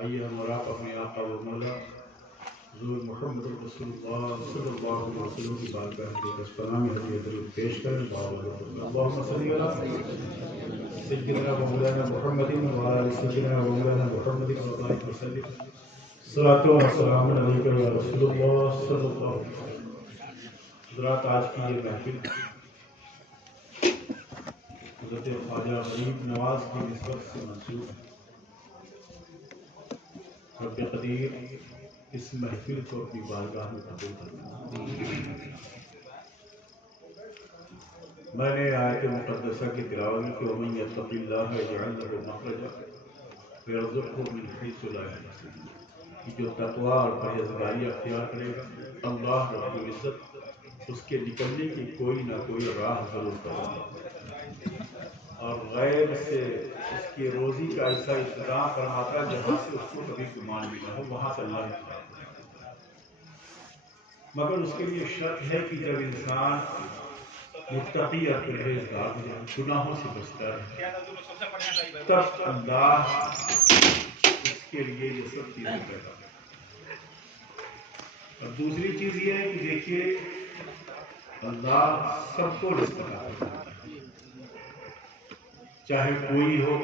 آئیے ہم اور آپ اپنے آقا و مولا حضور محمد رسول اللہ صلی اللہ علیہ وسلم کی بارگاہ میں دس پناہ میں ہدیہ درود پیش کریں. اللہم صلی علی سیدنا و مولانا محمد و علی سیدنا و مولانا محمد و بارک وسلم. صلاۃ و سلام علیک یا رسول اللہ صلی اللہ علیہ وسلم. حضرات، آج کی یہ محفل حضرت خواجہ غریب نواز کی نسبت سے منسوب ہے. رب قدیر اس محفل کو اپنی بارگاہ میں قبول کرنا. میں نے آیت مقدسہ کی تلاوت کی کہ ومن یتق اللہ یجعل لہ مخرجا ویرزقہ من حیث لا یحتسب. جو تقوی اور پرہیزگاری اختیار کرے گا، اللہ رب العزت اس کے نکلنے کی کوئی نہ کوئی راہ ضرور کرے گا، اور غیر سے اس کی روزی کا ایسا انتظام فرماتا ہے جہاں سے اس کو کبھی گمان بھی نہ ہو، وہاں سے اللہ انتظام کرتا ہے. مگر اس کے لیے شرط ہے کہ جب انسان متقی اور پرہیزگار ہو جائے، گناہوں سے بچتا ہے، تب اللہ اس کے لیے یہ سب چیزیں پیدا. اور دوسری چیز یہ ہے کہ دیکھیے اللہ سب کو رزق عطا کرتا ہے، چاہے کوئی ہو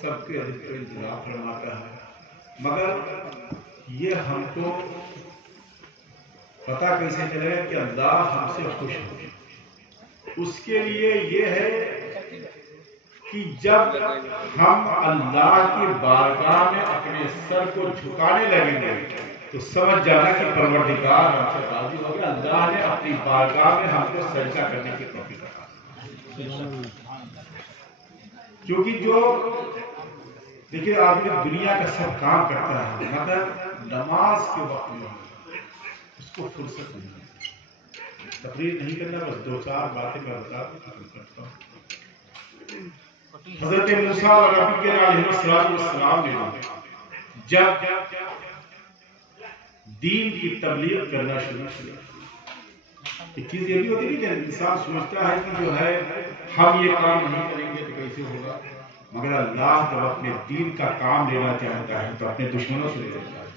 سب کے رزق کا انتظام فرماتا ہے. مگر یہ ہم کو پتہ کیسے چلے کہ اللہ ہم سے خوش ہو؟ اس کے لیے یہ ہے کہ جب ہم اللہ کی بارگاہ میں اپنے سر کو جھکانے لگیں گے تو سمجھ جانا کہ پروردگار ہم سے راضی ہو گیا. اللہ نے اپنی بارگاہ میں ہم کو سجدہ کرنے کی توفیق عطا. کیونکہ جو دیکھیے آدمی دنیا کا سب کام کرتا ہے مگر نماز کے وقت میں اس کو فرصت نہیں ہے. تقریر نہیں کرنا، بس دو چار باتیں میں بتا کرتا ہوں. حضرت موسیٰ اور نبی کے علیہ السلام نے جب دین کی تبلیغ کرنا شروع کیا، ایک چیز یہ بھی ہوتی ہے کہ انسان سوچتا ہے کہ جو ہے ہم یہ کام نہیں کریں گے تو کیسے ہوگا، مگر اللہ جب اپنے دین کا کام لینا چاہتا ہے تو اپنے دشمنوں سے لیتا ہے.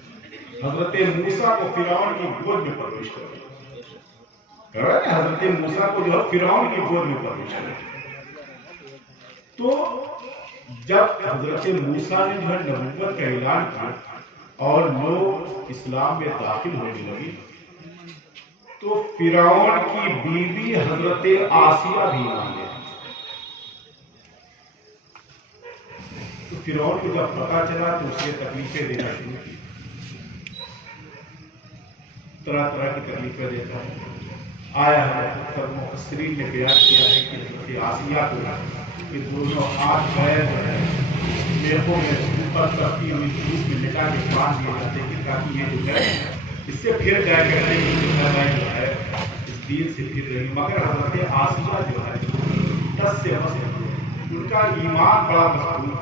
حضرت موسیٰ کو فرعون کی گود میں پرورش کرتا ہے. حضرت موسیٰ کو جو ہے فرعون کی گود میں پرورش کرتا ہے. تو جب حضرت موسیٰ نے جو ہے نبوت کا اعلان کیا اور لوگ اسلام میں داخل ہونے لگے تو فرعون کی بیوی حضرت آسیہ بھی ایمان لے. تو فرعون کو جب پتا چلا تو اسے تکلیفیں دینا شروع کی، طرح طرح کی تکلیفیں دیتا ہے. آیا ہے تب مفسرین نے بیان کیا ہے کہ حضرت آسیہ کو کہ دونوں ہاتھ پیر نیکوں میں اوپر کرتی ہوئی دھوپ میں لٹا کے باندھ دیے جاتے ہیں تاکہ یہ جو ہے اس سے پھر جایا کرتے ہیں کہ جو ہے اس دین سے پھر رہی. مگر حضرت آسیہ جو ہے 10 سے ان کا ایمان بڑا مضبوط.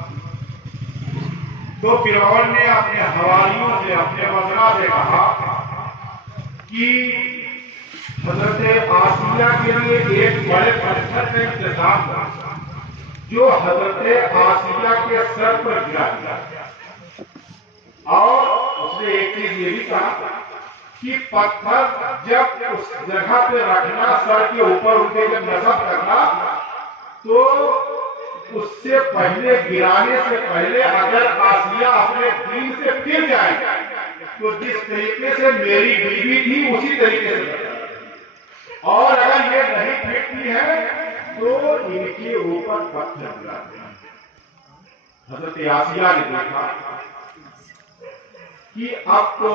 تو فرعون نے اپنے حواریوں سے اپنے وزراء سے کہا کہ حضرت آسیہ کے لیے ایک بڑے پتھر کا انتظام کرا جو حضرت آسیہ کے سر پر گرا دیا. اور اس نے ایک چیز یہ بھی کہا کہ پتھر جب اس جگہ پہ رکھنا، سر کے اوپر ان کے جب نصب کرنا، تو اس سے پہلے گرانے سے پہلے اگر آسیہ اپنے دین سے پھر جائے تو جس طریقے سے میری بیوی تھی اسی طریقے سے، اور اگر یہ نہیں پھرتی ہے تو ان کے اوپر پتھر گرا دیا. حضرت آسیہ نے دیکھا کہ اب تو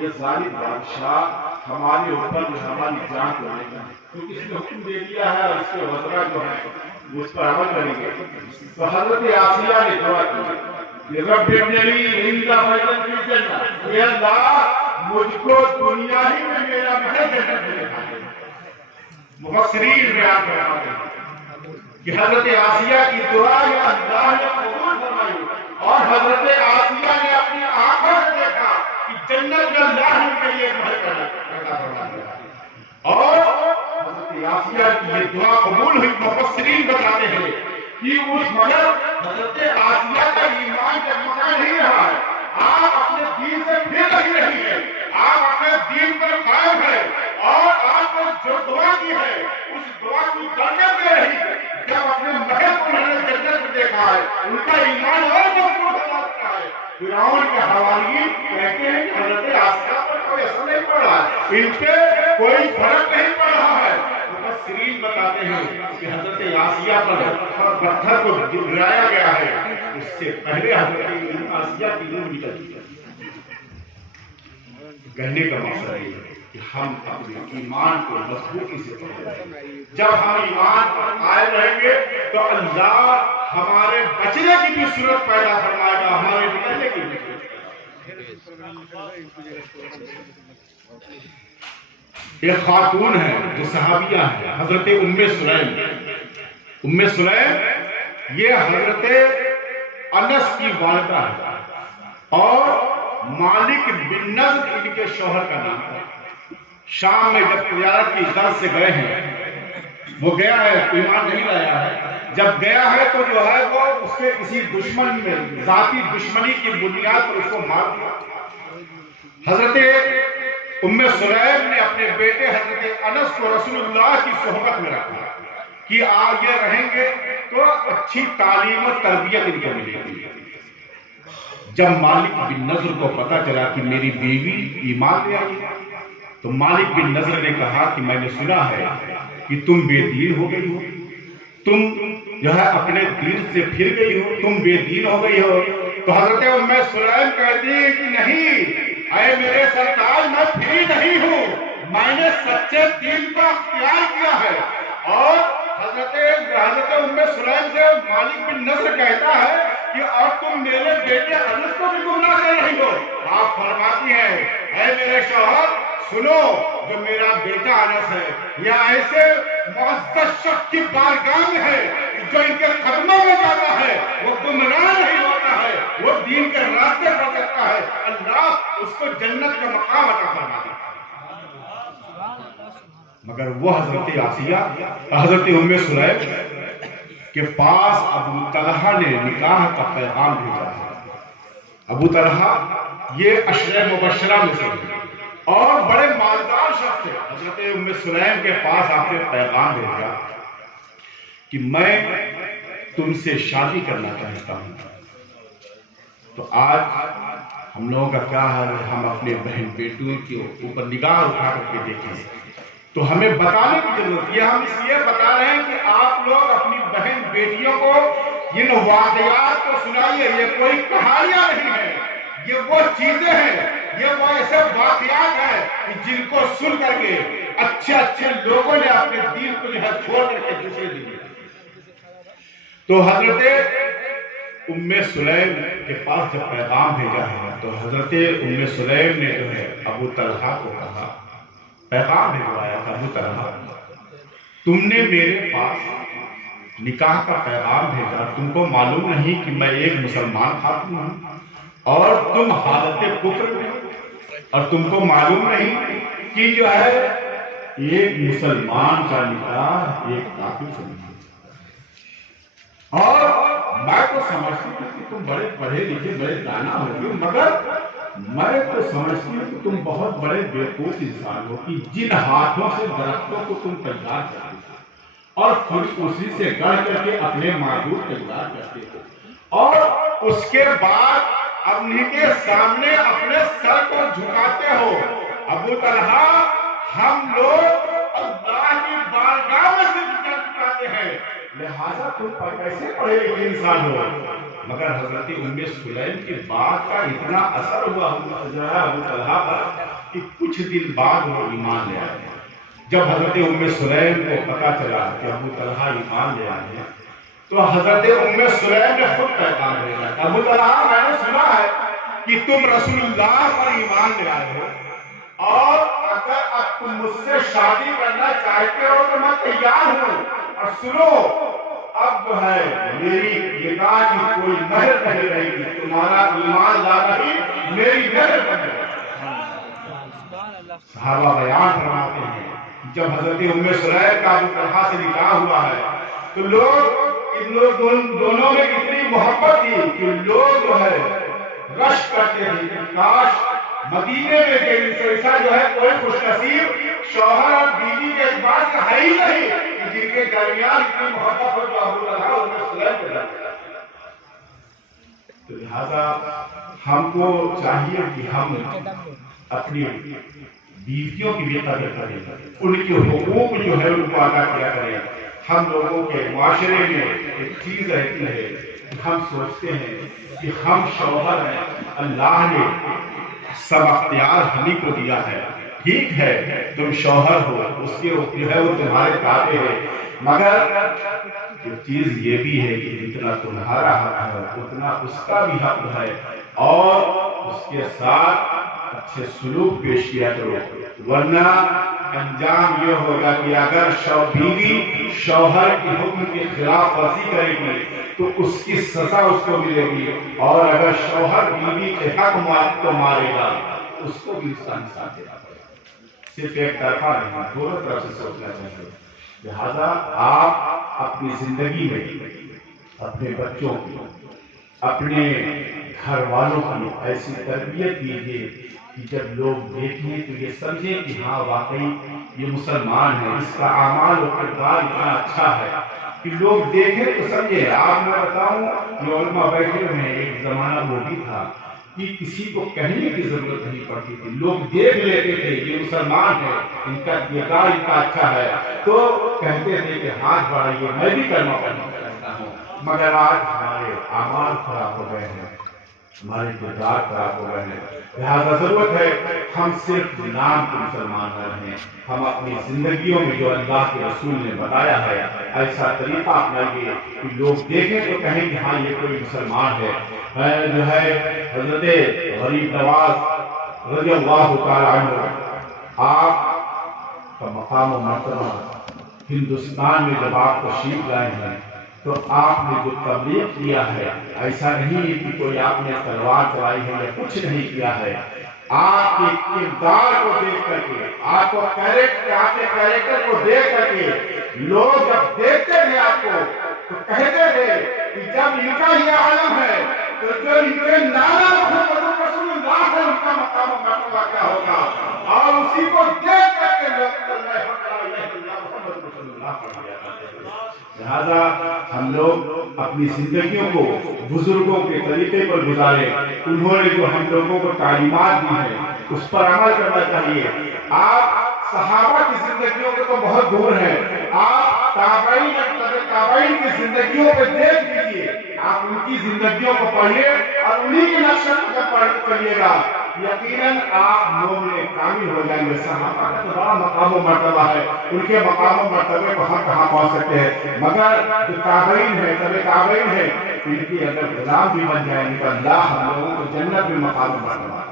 یہ ظالم بادشاہ ہمارے اوپر ہماری جان کو لے گا، کیونکہ اس نے حکم دے دیا ہے اور اس کے وزراء جو ہے وہ اس پر عمل کریں گے. تو حضرت آسیہ نے دعا کی، رب ابن لی عند بیت فی الجنہ، اے اللہ مجھ کو دنیا ہی میں میرا محل جنت میں دکھا دے. مفسرین بیان کرتے ہیں کہ حضرت آسیہ کی دعا یا اللہ نے قبول فرمائی اور حضرت آسیہ نے اپنی آنکھوں سے دیکھا کہ جنت میں اللہ ان کے لیے محل پیدا فرما دیا. اور حضرت آسیہ کی یہ دعا قبول ہوئی. مفسرین بتاتے ہیں کہ اس وقت حضرت آسیہ کا ایمان جگمگا نہیں رہا ہے، ان کا ایمان اور مضبوط ہو جاتا ہے۔ فرعون کے حواریین کہتے ہیں کہ حضرت آسیہ پر کوئی اثر نہیں پڑ رہا ہے، ان پہ کوئی فرق نہیں پڑ رہا ہے۔ مفسرین بتاتے ہیں کہ حضرت آسیہ پر پتھر کو گرایا گیا ہے، اس سے پہلے حضرت آسیہ کی روح نکل چکی ہے۔ کہنے کا مقصد یہ ہے کہ ہم اپنے ایمان کو مضبوطی سے پکڑیں۔ جب ہم ایمان پر قائم رہیں گے تو اللہ ہمارے بچنے کی بھی صورت پیدا فرمائے گا، ہمارے نکلنے کی بھی صورت۔ ایک خاتون ہے جو صحابیہ ہے، حضرت ام سلیم۔ ام سلیم یہ حضرت انس کی والدہ ہے اور مالک بن نضر ان کے شوہر کا نام ہے۔ شام میں جب تجارت کی غرض سے گئے ہیں، وہ گیا ہے، ایمان نہیں لایا ہے، جب گیا ہے تو جو ہے وہ اس کے کسی دشمن میں ذاتی دشمنی کی بنیاد پر اس کو مار دیا۔ حضرت ام سلیم نے اپنے بیٹے حضرت انس کو رسول اللہ کی صحبت میں رکھا کہ آگے رہیں گے تو اچھی تعلیم و تربیت ان کو ملے گی۔ جب مالک بن نضر کو پتا چلا کہ میری بیوی ایمان لے آئی تو مالک بن نضر نے کہا کہ میں نے سنا ہے کہ تم بے دین ہو گئی ہو، تم جو ہے اپنے دین سے پھر گئی ہو، تم بے دین ہو گئی ہو۔ تو حضرت ام سلیم کہتی ہے کہ نہیں، اے میرے سرتاج، میں پھری نہیں ہوں، میں نے سچے دین کو اختیار کیا ہے۔ اور حضرت ام سلیم سے مالک بن نضر کہتا ہے کہ اور تم میرے بیٹے انس کو بھی گمراہ کر رہی ہو۔ آپ فرماتی ہیں اے میرے شوہر سنو، جو میرا بیٹا انس ہے یہ ایسے معزز شخص کی بارگاہ میں ہے جو ان کے قدموں میں جاتا ہے وہ گمراہ نہیں ہوتا ہے، وہ دین کے راستے پر چلتا ہے، اللہ اس کو جنت کا مقام عطا فرما دیتا ہے۔ مگر وہ حضرت آسیہ حضرت ام سلیم کے پاس ابو طلحہ نے نکاح کا پیغام بھیجا ہے۔ ابو طلحہ یہ عشرہ مبشرہ میں سے اور بڑے مالدار شخص تھے۔ حضرت ام سلیم کے پاس آپ نے پیغام بھیجا کہ میں تم سے شادی کرنا چاہتا ہوں۔ تو آج ہم لوگوں کا کیا حال ہے، ہم اپنے بہن بیٹوں کے اوپر نگاہ اٹھا کر کے دیکھیں تو ہمیں بتانے کی ضرورت ہے۔ ہم اس لیے بتا رہے ہیں کہ آپ لوگ اپنی بہن بیٹیوں کو ان واقعات کو سنائیے۔ یہ کوئی کہانیاں نہیں ہیں، یہ وہ چیزیں ہیں، یہ وہ ایسے واقعات ہیں کہ جن کو سن کر کے اچھے اچھے لوگوں نے اپنے دین کو جو ہے چھوڑ کر کے دوسرے دین۔ تو حضرت ام سلیم کے پاس جب پیغام بھیجا ہے تو حضرت ام سلیم نے جو ہے ابو طلحہ کو کہا، پیغام بھیجوایا تھا، ابو طلحہ تم نے میرے پاس نکاح کا پیغام بھیجا، تم کو معلوم نہیں کہ میں ایک مسلمان خاتون ہوں اور تم حالت کفر میں، اور تم کو معلوم نہیں کہ جو ہے ایک مسلمان کا نکاح ایک کافر سے نہیں۔ اور میں تو سمجھتی ہوں کہ تم بڑے پڑھے لکھے بڑے دانا ہوگے، مگر میں تو سمجھتی ہوں کہ تم بہت بڑے بیوقوف انسان ہو کہ جن ہاتھوں سے درختوں کو تم تیار کرتے ہو اور پھر اسی سے گڑھ کر کے اپنے معبود تیار کرتے ہو اور اس کے بعد انہیں کے سامنے اپنے سر کو جھکاتے ہو۔ ابو طلحہ ہم لوگ اللہ کی بارگاہ میں سے جھکاتے ہیں، لہذا تم کیسے پڑھے لکھے انسان ہو؟ مگر حضرت ام سلیم کی بات کا اتنا اثر ہوا ابو طلحہ پر کہ کچھ دن بعد وہ ایمان لے آئے۔ جب حضرت ام سلیم کو پتا چلا کہ ابو طلحہ ایمان لے آئے تو حضرت ام سلیم نے خود پیغام بھیجا، ابو طلحہ میں نے سنا ہے کہ تم رسول اللہ پر ایمان لے آئے ہو اور اگر اب تم مجھ سے شادی کرنا چاہتے ہو تو میں تیار ہوں، اور سنو اب جو ہے میری نکاح کی کوئی مہر نہیں رہے گی، تمہارا ایمان لانا ہی میری مہر بن جائے۔ صحابہ بیان فرماتے ہیں جب حضرت ام سلیم کا ابو طلحہ سے نکاح ہوا ہے تو لوگ ان لوگ دونوں میں اتنی محبت تھی کہ لوگ جو ہے رش کرتے تھے کہ کاش مدینے میں ایسا جو ہے کوئی خوش نصیب شوہر اور بیوی کے اعتبار سے ہے ہی نہیں کہ جن کے درمیان اتنی محبت ہو جو ابو طلحہ ام سلیم کے درمیان۔ تو لہذا ہم کو چاہیے کہ ہم اپنی بیویوں کی بھی قدر کریں، ان کے حقوق جو ہے ان کو ادا کیا کریں. ہم لوگوں کے معاشرے میں ایک چیز رہتی ہے کہ ہم سوچتے ہیں کہ ہم شوہر ہیں، اللہ نے سب اختیار ہمیں کو دیا ہے، ٹھیک ہے تم شوہر ہو، اس کے جو ہے وہ تمہارے تابع ہے، مگر ایک چیز یہ بھی ہے کہ جتنا تمہارا حق ہے اتنا اس کا بھی حق ہے، اور اس کے ساتھ اچھے سلوک پیش کیا کرو، ورنہ انجام یہ ہوگا کہ اگر بیوی شوہر کے حکم کی خلاف ورزی کرے گی تو اس کی سزا اس کو ملے گی، اور اگر شوہر بیوی کے حق کو مارے گا اس کو بھی اس کا انصاف دینا پڑے گا. صرف ایک طرفہ نہیں، دونوں طرف سے سوچنا چاہیے. لہذا آپ اپنی زندگی میں اپنے بچوں کی، اپنے گھر والوں کی ایسی تربیت دیجیے کہ جب لوگ دیکھیں تو یہ سمجھیں کہ ہاں واقعی یہ مسلمان ہے، اس کا اعمال و کردار اتنا اچھا ہے کہ لوگ دیکھیں تو سمجھے. آپ میں بتاؤں یہ علماء بیٹھے ہوئے ہیں، ایک زمانہ وہ بھی تھا کہ کسی کو کہنے کی ضرورت نہیں پڑتی تھی، لوگ دیکھ لیتے تھے یہ مسلمان ہے، ان کا کردار اتنا اچھا ہے تو کہتے تھے کہ ہاتھ بڑھائیے میں بھی کلمہ پڑھتا ہوں. مگر آج ہمارے اعمال خراب ہو گئے ہیں، ہمارے کردار خراب ہو گئے ہیں. لہذا ضرورت ہے ہم صرف نام کے مسلمان نہ رہیں، ہم اپنی زندگیوں میں جو اللہ کے رسول نے بتایا ہے ایسا طریقہ اپنائیے کہ لوگ دیکھیں تو کہیں کہ ہاں یہ کوئی مسلمان ہے. جو ہے حضرت غریب نواز رضی اللہ تعالیٰ عنہ، آپ کا مقام و مرتبہ ہندوستان میں جب آپ تشریف لائے ہیں تو آپ نے جو تبلیغ کیا ہے ایسا نہیں کہ کوئی آپ نے تلوار چلائی ہے یا کچھ نہیں کیا ہے. آپ کے کردار کو دیکھ کر کے، آپ کو کیریکٹر کو دیکھ کر کے لوگ جب دیکھتے تھے آپ کو تو کہتے تھے کہ جب ان کا یہ عالم ہے تو جو ان کے نانا محمد رسول اللہ ہے ان کا مقام و مرتبہ کیا ہوگا، اور اسی کو دیکھ کر کے لوگ محمد رسول اللہ پڑھ لیا کرتے تھے. لہذا ہم لوگ اپنی زندگیوں کو بزرگوں کے طریقے پر گزارے، انہوں نے جو ہم لوگوں کو تعلیمات دی ہیں اس پر عمل کرنا چاہیے. آپ صحابہ کی زندگیوں کے تو بہت دور ہیں، آپ تابعین کی زندگیوں پہ دیکھ لیجیے، آپ ان کی زندگیوں کو پڑھیے اور انہی کے نقش قدم پر چلیے گا، یقیناً آپ مومن کامل ہو جائیں گے. صحابہ کا تو بڑا مقام و مرتبہ ہے، ان کے مقام و مرتبے کو ہم کہاں پہنچ سکتے ہیں، مگر جو تابعین ہے تابعین ہے ان کی اگر غلام بھی بن جائیں گے تو اللہ ہم لوگوں کو جنت میں مقام و مرتبہ.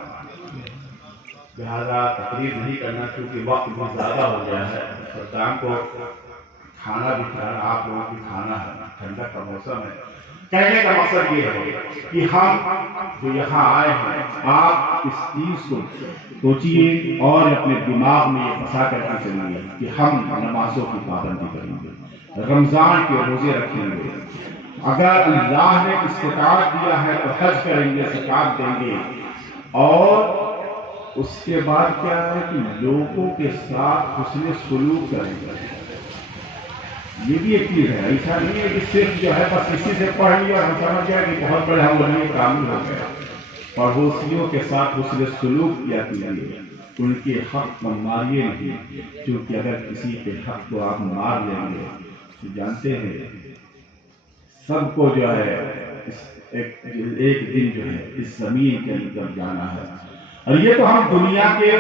لہذا تقریر نہیں کرنا کیونکہ وقت بہت زیادہ ہو گیا ہے اور شام کو کھانا بھی کھانا آپ لوگوں کی کھانا ہے، ٹھنڈک کا موسم ہے. کہنے کا مقصد یہ ہے کہ ہم جو یہاں آئے ہیں آپ اس چیز کو سوچیے اور اپنے دماغ میں یہ بسا کر کے چلیے کہ ہم نمازوں کی پابندی کریں گے، رمضان کے روزے رکھیں گے، اگر اللہ نے استطاعت دیا ہے تو حج کریں گے، زکات دیں گے، اور اس کے بعد کیا ہے کہ لوگوں کے ساتھ حسن سلوک کریں گے. یہ بھی ایک چیز ہے، ایسا نہیں ہے کہ صرف جو ہے بس کسی سے پڑھ لیا اور ہم سمجھ گئے کہ بہت بڑے ہم ولی کامل ہو گئے. پڑوسیوں کے ساتھ حسن سلوک کیا کیجیے، ان کے حق پر ماریے نہیں، کیونکہ اگر کسی کے حق کو آپ مار لیں گے تو جانتے ہیں سب کو جو ہے ایک دن جو ہے اس زمین کے اندر جانا ہے. اور یہ تو ہم دنیا کے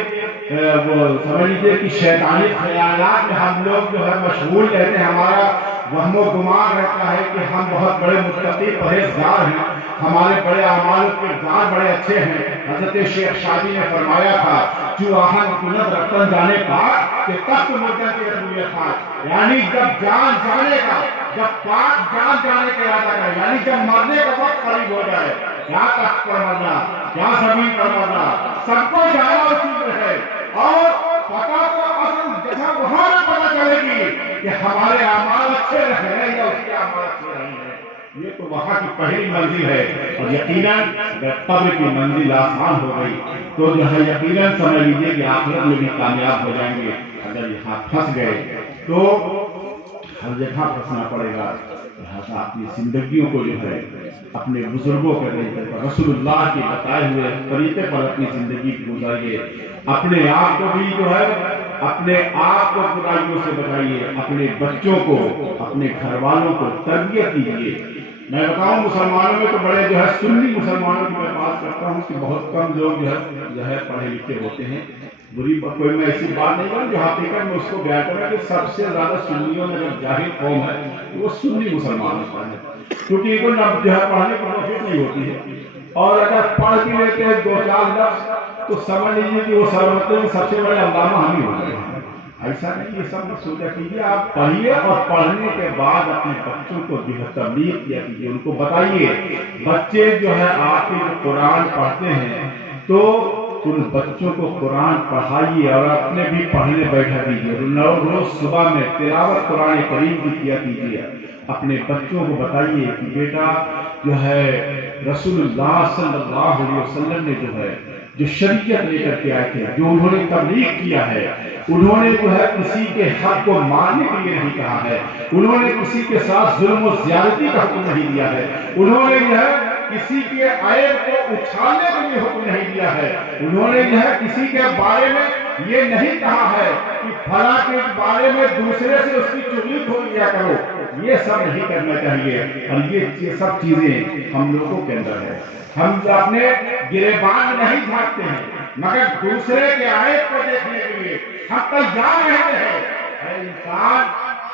وہ سمجھ لیجیے کہ شیطانی خیالات میں ہم لوگ جو ہے مشغول رہتے ہیں، ہمارا وہم و گمان رہتا ہے کہ ہم بہت بڑے متقی پرہیزگار ہیں، ہمارے بڑے اعمال کے کردار بڑے اچھے ہیں. حضرت شیخ شادی نے فرمایا تھا جو آہن کنت رفتن جانے پاک کہ تخت مردہ کے رسول خان، یعنی جب جان جانے کا، جب پاک جان جانے کے ارادہ کرے، یعنی جب مرنے کا وقت قریب ہو جائے، یا تخت پر مرنا یا زمین پر مرنا سب کو جانا اسی میں ہے، اور پتا تو اصل جگہ وہاں نہ پتا چلے گی کہ ہمارے اعمال اچھے رہے یا اس کے اعمال اچھے رہے ہیں. یہ تو وہاں کی پہلی منزل ہے، اور یقیناً اگر قبر کی منزل آسان ہو گئی تو جو ہے یقیناً سمجھ لیجیے کہ آخرت میں بھی کامیاب ہو جائیں گے. اگر یہاں پھنس گئے تو ہر جگہ پھنسنا پڑے گا. لہٰذا اپنی زندگیوں کو جو ہے اپنے بزرگوں کے رسول اللہ کے بتائے ہوئے طریقے پر اپنی زندگی گزاریے. اپنے آپ کو بھی جو ہے اپنے آپ کو برائیوں سے بچائیے, اپنے بچوں کو, اپنے گھر والوں کو تربیت دیجیے. میں بتاؤں مسلمانوں میں تو بڑے جو ہے سنی مسلمانوں کی میں بات کرتا ہوں کہ بہت کم لوگ جو ہے پڑھے لکھے ہوتے ہیں. بری کوئی میں ایسی بات نہیں کروں جو حقیقت میں اس کو بیان کروں کہ سب سے زیادہ سنیوں میں جب جاہل قوم ہے تو وہ سنی مسلمان ہوتا ہے, کیونکہ ان کو جو ہے پڑھنے کی کوشش نہیں ہوتی ہے, اور اگر پڑھ بھی لیتے ہیں دو چار لفظ تو سمجھ لیجیے کہ وہ سب سے بڑے علامہ ہم ہی ہوتے ہیں. ایسا نہیں, یہ سب سوچا کیجیے. آپ پڑھیے اور پڑھنے کے بعد اپنے بچوں کو جو ہے تبلیغ کیا کیجیے, ان کو بتائیے. بچے جو ہے آپ کے قرآن پڑھتے ہیں تو ان بچوں کو قرآن پڑھائیے اور اپنے بھی پڑھنے بیٹھا دیجیے. روز صبح میں تلاوت قرآن کریم کی کیا کیجیے. اپنے بچوں کو بتائیے کہ بیٹا جو ہے رسول اللہ صلی اللہ علیہ وسلم نے جو شریعت لے کر کے آئے تھے, جو انہوں نے تبلیغ کیا ہے, انہوں نے جو ہے کسی کے حق کو ماننے کے لیے نہیں کہا ہے, انہوں نے کسی کے ساتھ ظلم و زیادتی کا حکم نہیں دیا ہے, انہوں نے جو ہے کسی کے عیب کو اچھالنے کے لیے حکم نہیں دیا ہے, انہوں نے جو ہے کسی کے بارے میں یہ نہیں کہا ہے کہ فلاں کے بارے میں دوسرے سے اس کی چغلی کھول لیا کرو. یہ سب نہیں کرنا چاہیے, اور یہ سب چیزیں ہم لوگوں کے اندر ہے. ہم اپنے گریبان نہیں جھانکتے ہیں مگر دوسرے کے عیب کو دیکھنے کے لیے ہم تیار رہتے ہیں. اے انسان,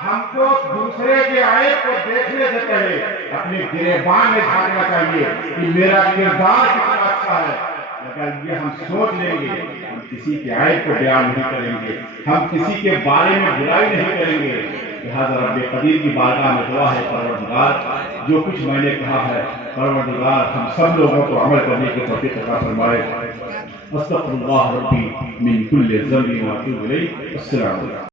ہم کو دوسرے کے عیب کو دیکھنے سے پہلے اپنے گریبان میں جھانکنا چاہیے کہ میرا کردار کتنا اچھا ہے. اگر یہ ہم سوچ لیں گے, ہم کسی کے عیب کو بیان نہیں کریں گے, ہم کسی کے بارے میں برائی نہیں کریں گے. لہٰذا رب قدیر کی بارگاہ میں دعا ہے, پروردگار جو کچھ میں نے کہا ہے پروردگار ہم سب لوگوں کو عمل کرنے کی توفیق عطا فرمائے. استغفر اللہ ربی من کل ذنب و اتوب الیہ. السلام علیکم.